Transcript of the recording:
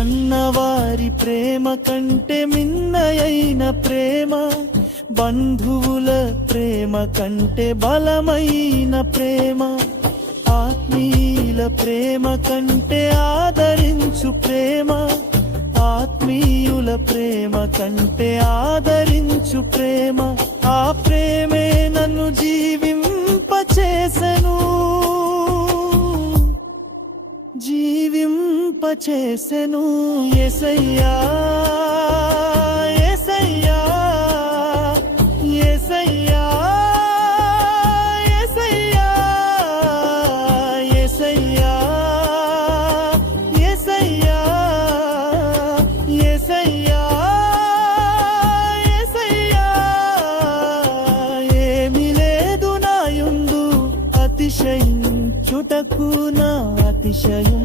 కన్నవారి ప్రేమ కంటే మిన్నయైన ప్రేమ, బంధువుల ప్రేమ కంటే బలమైన ప్రేమ, ఆత్మీయుల ప్రేమ కంటే ఆదరించు ప్రేమ, ఆత్మీయుల ప్రేమ కంటే ఆదరించు ప్రేమ, ఆ ప్రేమే నన్ను జీవింపచేసెను, జీవింపచేసెను. యేసయ్యా యేసయ్యా యేసయ్యా యేసయ్యా యేసయ్యా యేసయ్యా యేసయ్యా యేసయ్యా. ఏమీ లేదు నాయందు అతిశయించుటకు, నా అతిశయం